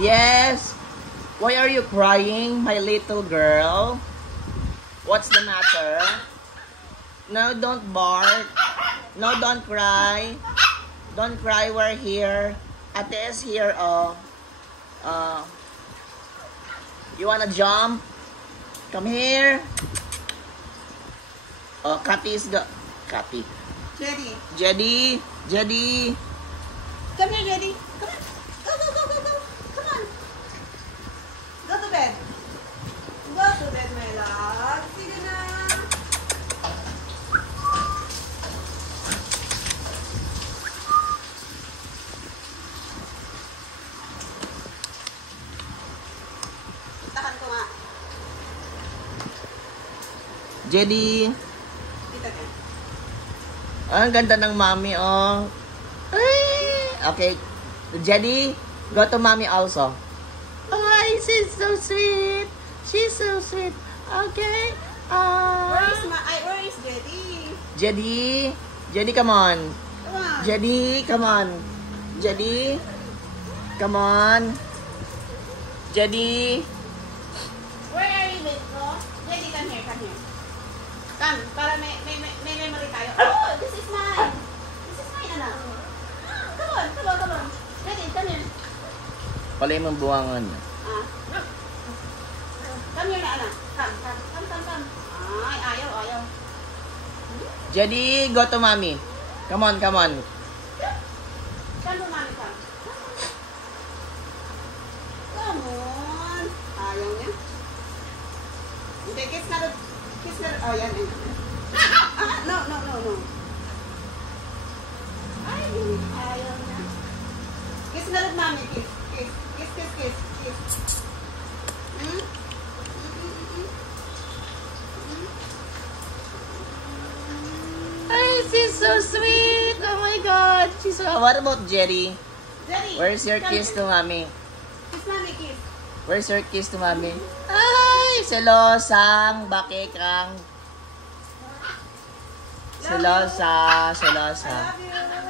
Yes. Why are you crying, my little girl? What's the matter? No, don't bark. No, don't cry. Don't cry, we're here. Ate is here, oh. You wanna jump? Come here. Oh, Cathy is the... Cathy. Jedi. Jedi. Come here, Jedi. Come on. Go, go, go, go, go. Come on. Go to bed. Go to bed, my love. Sige na. Tahan ko nga. Jedi. Dito ka. Ang ganda ng mommy, oh. Ay! Okay. Jedi, go to mommy also. Ay, she's so sweet. She's so sweet. Okay. Where is Jedi? Jedi, come on. Come on. Jedi, come on. Jedi, come on. Jedi. Where are you, Beko? Jedi, come here, come here. Come, para may memory tayo. Oh, this is mine. This is mine, anak. Come on, come on, come on. Jedi, come here. Palay mong buwangan. Come here na, anak. Come. Ay, ayaw. Jedi, go to mommy. Come on. Come to mommy, come. Come on. Ayaw niya. Hindi, kiss na. Oh, yan. No. Ay, ayaw niya. Kiss na rin, mami. Kiss. Ay, she's so sweet. Oh my God. She's so... What about Jedi? Jedi, Where's your come kiss here. to mommy? Kiss, mami, kiss. Where's your kiss to mommy? Ay, selosang bakikang. Love you. Selosa. I love you.